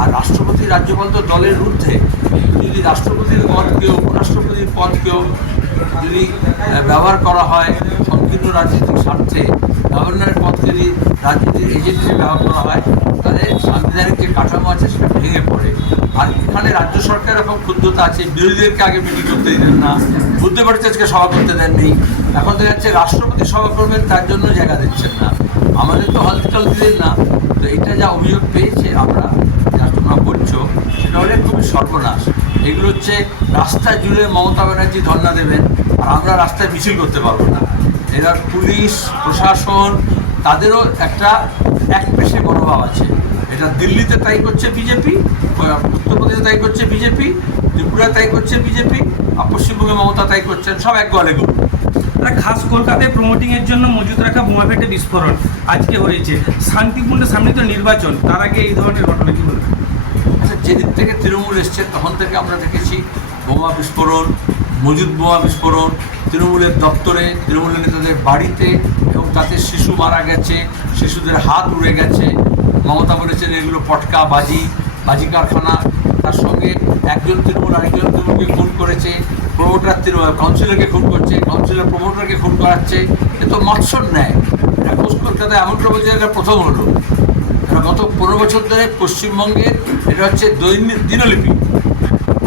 আর রাষ্ট্রপতি রাজ্যপাল তো দলের ঊর্ধ্বে। যদি রাষ্ট্রপতির পদকেও উপরাষ্ট্রপতির পদকেও যদি ব্যবহার করা হয় সংকীর্ণ রাজনৈতিক স্বার্থে, গভর্নরের পদকে যদি রাজনীতির এজেন্ট হিসেবে ব্যবহার করা হয়, তাহলে সাংবিধানিক যে কাঠামো আছে সেটা ভেঙে পড়ে। আর এখানে রাজ্য সরকার এখন ক্ষুদ্রতা আছে, বিরোধীদেরকে আগে মিটিং করতে দিতেন না, বুদ্ধ পরিচয়কে সভা করতে দেননি, এখন দেখা যাচ্ছে রাষ্ট্রপতি সভা করবেন তার জন্য জায়গা দিচ্ছেন না। আমাদের তো হলকাল দিলেন না। তো এটা যা অভিযোগ পেয়েছে আমরা, যা তোমরা বলছো, সেটা হলে খুবই সর্বনাশ। এগুলো হচ্ছে রাস্তা জুড়ে মমতা ব্যানার্জি ধর্ণা দেবেন আর আমরা রাস্তায় মিছিল করতে পারবো না। এরা পুলিশ প্রশাসন তাদেরও একটা একপেশে মনোভাব আছে। এটা দিল্লিতে তাই করছে বিজেপি, উত্তরপ্রদেশে তাই করছে বিজেপি, ত্রিপুরায় তাই করছে বিজেপি, আর পশ্চিমবঙ্গে মমতা তাই করছেন, সব এক গলে গরু। খাস কলকাতায় প্রমোটিংয়ের জন্য মজুত রাখা বোমা ফেটে বিস্ফোরণ আজকে হয়েছে। শান্তিপূর্ণ সামনে তো নির্বাচন, তার আগে এই ধরনের ঘটনা কি বলবেন? আচ্ছা, যেদিন থেকে তৃণমূল এসছে তখন থেকে আমরা দেখেছি বোমা বিস্ফোরণ, মজুদ বোমা বিস্ফোরণ তৃণমূলের দপ্তরে, তৃণমূলের নেতাদের বাড়িতে, এবং তাতে শিশু মারা গেছে, শিশুদের হাত উড়ে গেছে। মমতা বলেছেন এগুলো পটকা বাজি কারখানা। তার সঙ্গে একজন তৃণমূল আরেকজন তৃণমূলকে খুন করেছে, প্রমোটার কাউন্সিলরকে খুন করছে, কাউন্সিলর প্রমোটারকে খুন করাচ্ছে। এ তো মৎসর নেয়। এটা কলকাতায় এমন একটা বলছে এটা প্রথম হলো। এটা গত 15 বছর ধরে পশ্চিমবঙ্গের এটা হচ্ছে দৈনিক দিনলিপি।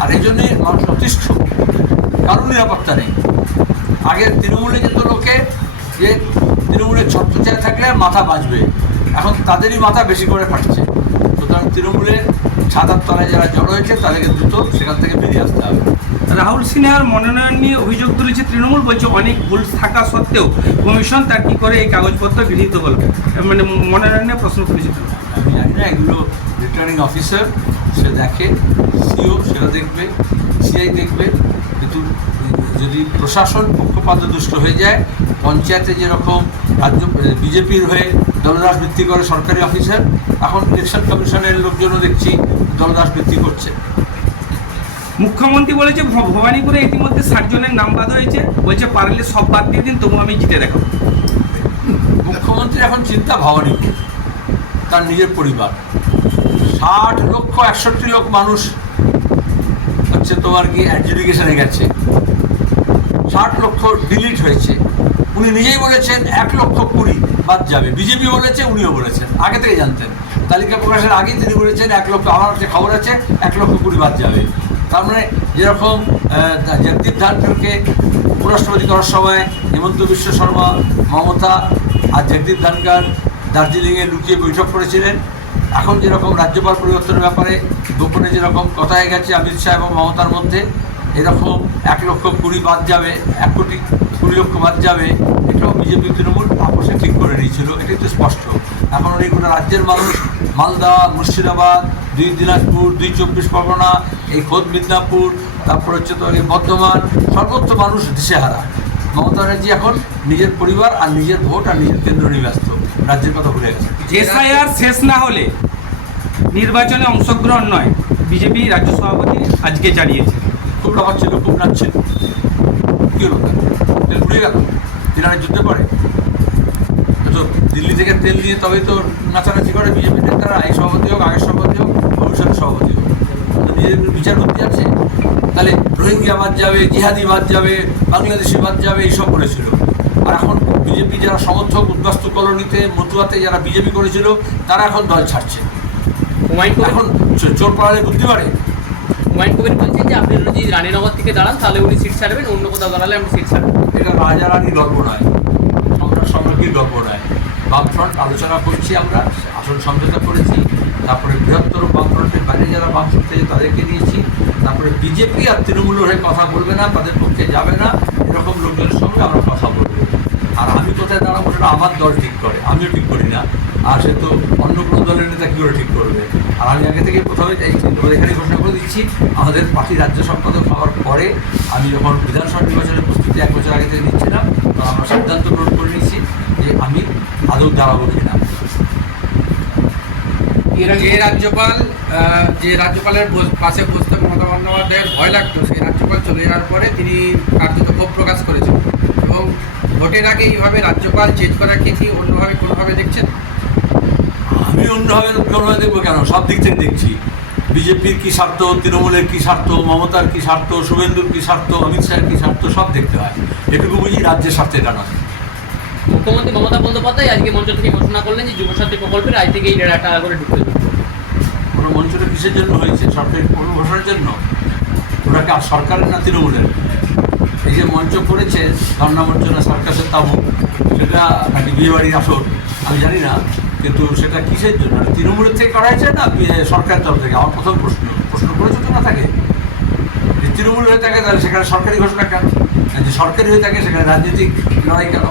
আর এই জন্যে মানুষ অতিষ্ঠ, কারণ নিরাপত্তা নেই। আগের তৃণমূলে যেত লোকে যে তৃণমূলের ছত্রছায়া থাকলে মাথা বাঁচবে, এখন তাদেরই মাথা বেশি করে ফাটছে। সুতরাং তৃণমূলের ছাতার তলায় যারা জড়ো হয়েছে তাদেরকে দ্রুত সেখান থেকে বেরিয়ে আসতে হবে। রাহুল সিনহার মনোনয়ন নিয়ে অভিযোগ তুলেছে তৃণমূল, বলছে অনেক ভুল থাকা সত্ত্বেও কমিশন তার কী করে এই কাগজপত্র গৃহীত করবে, মানে মনোনয়ন নিয়ে প্রশ্ন তুলেছে। আমি জানি না, এগুলো রিটার্নিং অফিসার সে দেখে, সিও সেটা দেখবে, সিআই দেখবে। কিন্তু যদি প্রশাসন পক্ষপাতদুষ্ট হয়ে যায়, পঞ্চায়েতে যেরকম রাজ্য বিজেপির হয়ে দলদাস ভিত্তি করে সরকারি অফিসার, এখন ইলেকশন কমিশনের লোকজনও দেখছি দলদাস ভিত্তি করছে। মুখ্যমন্ত্রী বলেছে ভবানীপুরে ইতিমধ্যে 60 জনের নাম বাদ হয়েছে, বলছে পারলে সব বাদ দিয়ে দিন, তবু আমি জিতে দেখাবো। মুখ্যমন্ত্রী এখন চিন্তা ভবানীপুর, তার নিজের পরিবার। 60,61 লক্ষ মানুষ হচ্ছে তোমার কি অ্যাডজুডিকেশনে গেছে, 60 লক্ষ ডিলিট হয়েছে। উনি নিজেই বলেছেন 1,20,000 বাদ যাবে। বিজেপি বলেছে, উনিও বলেছেন, আগে থেকে জানতেন। তালিকা প্রকাশের আগেই তিনি বলেছেন 1 লক্ষ, আমার কাছে খবর আছে 1,20,000 বাদ যাবে। তার মানে যেরকম জগদীপ ধনখড়কে উপরাষ্ট্রপতি করার সময় হেমন্ত বিশ্ব শর্মা, মমতা আর জগদীপ ধনখড় দার্জিলিংয়ে লুকিয়ে বৈঠক করেছিলেন, এখন যেরকম রাজ্যপাল পরিবর্তনের ব্যাপারে গোপনে যেরকম কথা হয়ে গেছে অমিত শাহ এবং মমতার মধ্যে, এরকম 1,20,000 বাদ যাবে, 1,20,00,000 বাদ যাবে, এটাও বিজেপি তৃণমূল আপোষে ঠিক করে নিয়েছিল। এটাই তো স্পষ্ট। এখন এই গোটা রাজ্যের মানুষ, মালদা, মুর্শিদাবাদ, 2 দিনাজপুর, 2 24 পরগনা, এই খোদ মিদনাপুর, তারপর হচ্ছে তো বর্ধমান, সর্বত্র মানুষ দিশেহারা। মমতা ব্যানার্জি এখন নিজের পরিবার আর নিজের ভোট আর নিজের কেন্দ্র নিয়ে ব্যস্ত, রাজ্যের কথা ভুলে গেছে। এসআইআর শেষ না হলে নির্বাচনে অংশগ্রহণ নয়, বিজেপি রাজ্য সভাপতি আজকে জানিয়েছে। খুব রাখাচ্ছিল, খুব নাচছিল, কী হলো? তেল পুড়ে গেল, তেলানের যুদ্ধে পড়ে তো দিল্লি থেকে তেল নিয়ে তবেই তো নাচানাচি করে বিজেপি নেতারা। এই সভাপতি হোক, আগের সভাপতি হোক, ভবিষ্যতের সভাপতি হোক, নিজেদের বিচার বুদ্ধি আছে। তাহলে রোহিঙ্গা বাদ যাবে, জিহাদি বাদ যাবে, বাংলাদেশি বাদ যাবে, এইসব বলেছিল। আর এখন বিজেপি যারা সমর্থক উদ্বাস্তু কলোনিতে, মতুয়াতে যারা বিজেপি করেছিল, তারা এখন দল ছাড়ছে। এখন চোর পাড়ালে বুদ্ধি পারে। হুমায়ুন কবির বলছেন যে আপনি যদি রানীনগর থেকে দাঁড়ান তাহলে উনি সিট ছাড়বেন, অন্য কোথাও দাঁড়ালে আপনি সিট ছাড়বেন। এটা রাজা রানীর গল্প নয়, সম্রাজ্ঞীর গল্প নয়। বামফ্রন্ট আলোচনা করছি, আমরা আসন সমঝোতা করেছি, তারপরে বৃহত্তর বামফ্রন্টের বাইরে যারা বামফ্রন্ট থেকে তাদেরকে দিয়েছি, তারপরে বিজেপি আর তৃণমূলের হয়ে কথা বলবে না, তাদের পক্ষে যাবে না, এরকম লোকজনের সঙ্গে আমরা কথা বলবো। আর আমি কোথায় দাঁড়াবো সেটা আমার দল ঠিক করে, আমিও ঠিক করি না। আর সে তো অন্য কোনো দলের নেতা কী করে ঠিক করবে? আর আমি আগে থেকে প্রথমে এখানে ঘোষণা করে দিচ্ছি, আমাদের পার্টির রাজ্য সম্পাদক হওয়ার পরে আমি যখন বিধানসভা নির্বাচনের প্রস্তুতি 1 বছর আগে থেকে নিচ্ছিলাম, তখন আমরা সিদ্ধান্ত গ্রহণ করে নিয়েছি যে আমি আদৌ দাঁড়াবো কিনা। যে রাজ্যপালের পাশে বসতে মমতা বন্দ্যোপাধ্যায়ের ভয় লাগতো, সেই রাজ্যপাল চলে যাওয়ার পরে তিনি কার্যত ক্ষোভ প্রকাশ করেছেন। এবং ভোটের আগে এইভাবে রাজ্যপাল চেঞ্জ করাকে কি অন্যভাবে কোনোভাবে দেখছেন? আমি অন্যভাবে কোনোভাবে দেখবো কেন? সব দিক থেকে দেখছি। বিজেপির কী স্বার্থ, তৃণমূলের কী স্বার্থ, মমতার কী স্বার্থ, শুভেন্দুর কী স্বার্থ, অমিত শাহের কী স্বার্থ, সব দেখতে হয়। এটুকু বুঝি রাজ্যের স্বার্থে এটা নয়। মুখ্যমন্ত্রী মমতা বন্দ্যোপাধ্যায় আজকে মঞ্চ থেকে ঘোষণা করলেন যে যুবসাথী প্রকল্পের আজ থেকে 1,500 টাকা করে ঢুকতে দেবে। কোনো মঞ্চটা কিসের জন্য হয়েছে? সরকারি কোনো ঘোষণার জন্য? ওটাকে আর সরকারের না তৃণমূলের? এই যে মঞ্চ করেছে ধর্ণা মঞ্চ না সার্কাসের তাবু, সেটা নাকি বিয়েবাড়ির আসর আমি জানি না, কিন্তু সেটা কিসের জন্য? তৃণমূলের থেকে করা হয়েছে না সরকারের তরফ থেকে? আমার প্রথম প্রশ্ন করেছে তো না থাকে। যদি তৃণমূল হয়ে থাকে তাহলে সেখানে সরকারি ঘোষণা কেন? যদি সরকারি হয়ে থাকে সেখানে রাজনৈতিক লড়াই কেন?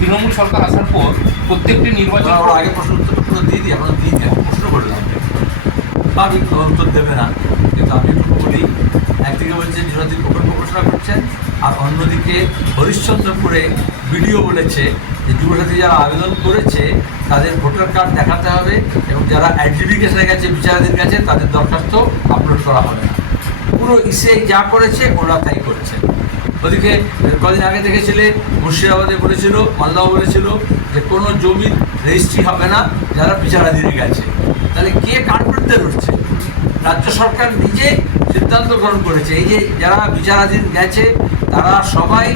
তৃণমূল সরকার আসার পর প্রত্যেকটি নির্বাচন ওরা আগে প্রশ্ন উত্তরটা পুরো দিয়ে দিই, এখন দিই এখন প্রশ্ন করলাম, আমি উত্তর দেবে না, কিন্তু আমি একটু বলি। একদিকে বলছেন যুবসাথী প্রকল্প ঘোষণা করছেন, আর অন্যদিকে হরিশ্চন্দ্রপুরে বিডিও বলেছে যে যুবসাথী যারা আবেদন করেছে তাদের ভোটার কার্ড দেখাতে হবে, এবং যারা অ্যাডজুডিকেশনে গেছে, বিচারাধীন গেছে, তাদের দরখাস্ত আপলোড করা হবে না। পুরো ইসিআই যা করেছে ওরা তাই করছে। ওদিকে কদিন আগে দেখেছিলে মুর্শিদাবাদে বলেছিল, মালদাও বলেছিল যে কোনো জমির রেজিস্ট্রি হবে না যারা বিচারাধীনে গেছে। তাহলে কে কার বিরুদ্ধে লড়ছে? রাজ্য সরকার নিজে সিদ্ধান্ত গ্রহণ করেছে এই যে যারা বিচারাধীন গেছে তারা সবাই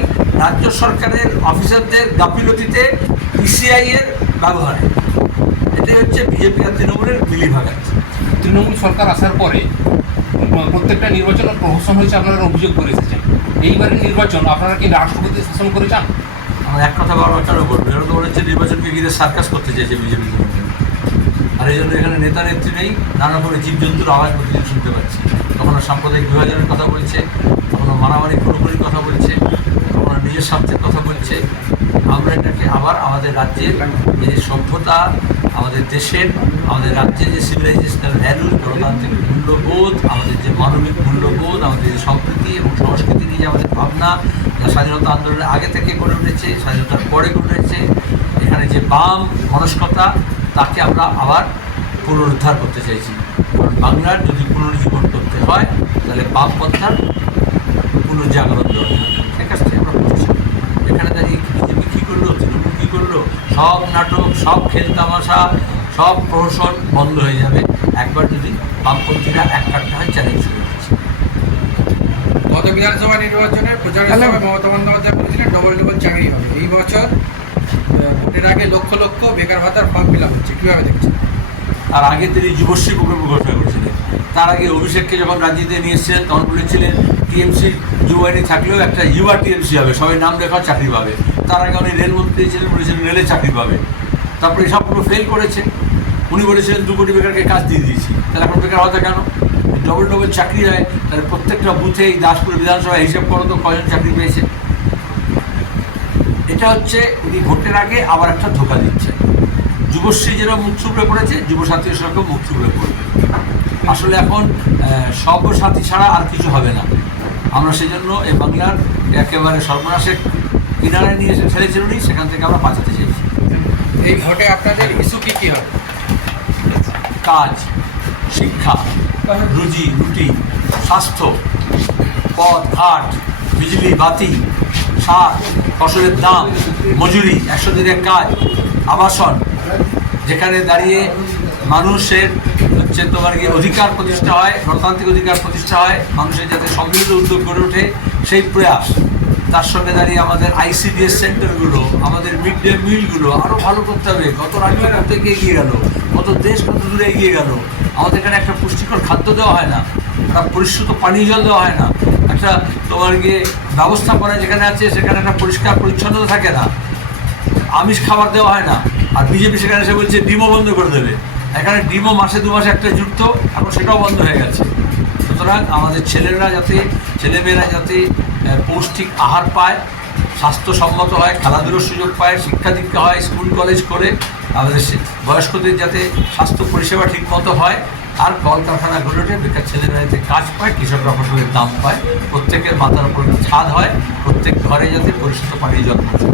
রাজ্য সরকারের অফিসারদের গাফিলতিতে ইসিআই এর ব্যবহারে। এটাই হচ্ছে বিজেপি আর তৃণমূলের মিলিভাগাত। তৃণমূল সরকার আসার পরে প্রত্যেকটা নির্বাচনের প্রহসন হয়েছে, আপনারা অভিযোগ করে এসেছেন। এইবারের নির্বাচন আপনারা কি রাষ্ট্রপতি শাসন করে চান? আমরা এক কথা বারবার কেন বলবো? এরা তো বলেছে নির্বাচনকে ঘিরে সার্কাস করতে চেয়েছে বিজেপি। আর এই জন্য এখানে নেতা নেত্রী নেই, নানা রকমের জীবজন্তুর আওয়াজ প্রতিদিন শুনতে পাচ্ছি। কখনো সাম্প্রদায়িক বিভাজনের কথা বলছে, কখনো মারামারি খুনোখুনির কথা বলছে, কখনো নিজের স্বার্থের কথা বলছে। আমরা এটাকে আবার আমাদের রাজ্যের যে সভ্যতা, আমাদের দেশের, আমাদের রাজ্যের যে সিভিলাইজেশনাল ভ্যালু, গণতান্ত্রিক মূল্যবোধ, আমাদের যে মানবিক মূল্যবোধ, আমাদের যে সম্প্রীতি এবং সংস্কৃতি নিয়ে আমাদের ভাবনা, যা স্বাধীনতা আন্দোলনের আগে থেকে গড়ে উঠেছে, স্বাধীনতার পরে গড়ে উঠেছে, এখানে যে বাম মনস্কতা, তাকে আমরা আবার পুনরুদ্ধার করতে চাইছি। কারণ বাংলার যদি পুনরুজ্জীবন করতে হয় তাহলে বামপন্থার পুনর্জাগরণ দরকার। ঠিক আছে, আমরা করছি। এখানে দাঁড়িয়ে বিজেপি কী করলো, তৃণমূল কী করলো, সব নাটক, সব খেল তামাশা, সব প্রহসন বন্ধ হয়ে যাবে একবার যদি বামপন্থীরা এক কাটতে হয় চ্যালেঞ্জ শুরু করছে। গত বিধানসভা নির্বাচনের প্রচারের সময় মমতা বন্দ্যোপাধ্যায় বলেছিলেন ডবল চাকরি হবে। এই বছর ভোটের আগে লক্ষ লক্ষ বেকার ভাতার ফর্ম ফিল আপ হচ্ছে, কীভাবে দেখছেন? আর আগে তিনি যুবশ্রী প্রকল্প ঘোষণা করেছিলেন। তার আগে অভিষেককে যখন রাজনীতিতে নিয়ে এসেছিলেন তখন বলেছিলেন টিএমসির যুবাহিনী থাকলেও একটা ইউআর টিএমসি হবে, সবাই নাম লেখা চাকরি পাবে। তার আগে উনি রেলমন্ত্রী ছিলেন, বলেছিলেন রেলে চাকরি পাবে। তারপরে সবগুলো ফেল করেছে। উনি বলেছিলেন 2 কোটি বেকারকে কাজ দিয়ে দিয়েছি। তাহলে এখন বেকার ভাতা কেন? ডবল চাকরি হয়, তাহলে প্রত্যেকটা বুথে এই দাসপুর বিধানসভায় হিসেব করো তো কজন চাকরি পেয়েছে। এটা হচ্ছে উনি ভোটের আগে আবার একটা ধোঁকা দিচ্ছেন। যুবশ্রী যেরকম মুখ থুবড়ে পড়েছে, যুবসাথী সেরকম মুখ থুবড়ে পড়বে। আসলে এখন সর্বসাথী ছাড়া আর কিছু হবে না। আমরা সেই জন্য এই বাংলার একেবারে সর্বনাশের কিনারে নিয়ে এসে ছেড়েছিল, সেখান থেকে আমরা বাঁচাতে চাইছি। এই ভোটে আপনাদের ইস্যু কী কী হবে? কাজ, শিক্ষা, রুজি রুটি, স্বাস্থ্য, পথ ঘাট, বিজলি বাতি, সার, ফসলের দাম, মজুরি, 100 দিনের কাজ, আবাসন, যেখানে দাঁড়িয়ে মানুষের হচ্ছে তোমার গিয়ে অধিকার প্রতিষ্ঠা হয়, গণতান্ত্রিক অধিকার প্রতিষ্ঠা হয়, মানুষের যাতে সম্মিলিত উদ্যোগ গড়ে ওঠে, সেই প্রয়াস। তার সঙ্গে দাঁড়িয়ে আমাদের আইসিডিএস সেন্টারগুলো, আমাদের মিড ডে মিলগুলো আরও ভালো করতে হবে। কত রাজ্য কত এগিয়ে গেল, কত দেশ কত দূরে এগিয়ে গেল। আমাদের এখানে একটা পুষ্টিকর খাদ্য দেওয়া হয় না, একটা পরিশুদ্ধ পানীয় জল দেওয়া হয় না, একটা তোমার গিয়ে ব্যবস্থা করা যেখানে আছে সেখানে একটা পরিষ্কার পরিচ্ছন্নতা থাকে না, আমিষ খাবার দেওয়া হয় না। আর বিজেপি সেখানে এসে বলছে ডিমও বন্ধ করে দেবে। এখানে ডিমও মাসে 2 মাসে একটা জুটতো, এখন সেটাও বন্ধ হয়ে গেছে। সুতরাং আমাদের ছেলেমেয়েরা যাতে পৌষ্টিক আহার পায়, স্বাস্থ্যসম্মত হয়, খেলাধুলোর সুযোগ পায়, শিক্ষা দীক্ষা হয়, স্কুল কলেজ করে আমাদের বয়স্কদের যাতে স্বাস্থ্য পরিষেবা ঠিকমতো হয়, আর কলকারখানা গড়ে ওঠে, বেকার ছেলেমেয়েরা যাতে কাজ পায়, কৃষকরা ফসলের দাম পায়, প্রত্যেকের মাথার উপর ছাদ হয়, প্রত্যেক ঘরে যাতে পরিশুদ্ধ পানীয় জল পৌঁছে।